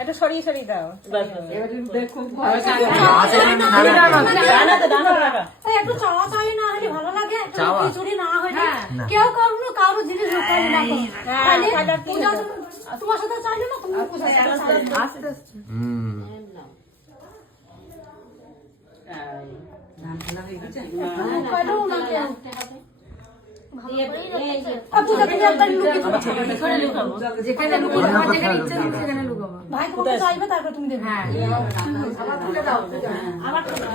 একটু সরিয়ে সরিয়ে দাও, একটু চাওয়া চাই না হলে ভালো লাগে, খিচুড়ি না হলে কেউ কারো কারো জিনিস তোমার সাথে চাইলে না তুমি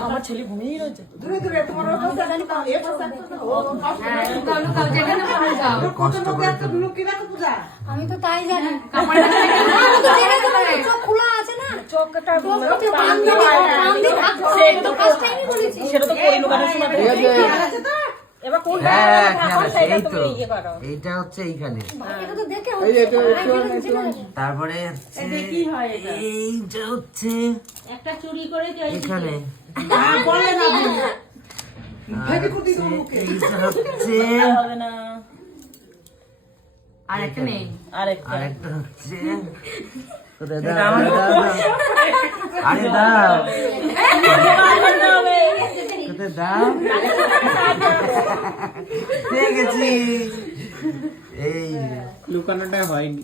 আমার ছেলে ঘুমিয়ে রয়েছে। আমি তো তাই জানি, চোখ খোলা আছে না, চোখটা সেটা তো এইটা হচ্ছে এইখানে, তারপরে এইটা হচ্ছে একটা চুরি করে এখানে, আরেকটা নেই, আরেকটা হচ্ছে আরে দাও দাও পেয়ে গেছি। এই লুকানোটা হয়নি,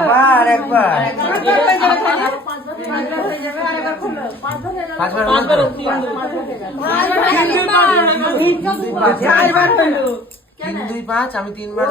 আবার একবার তিন দুই পাঁচ, আমি 3 বার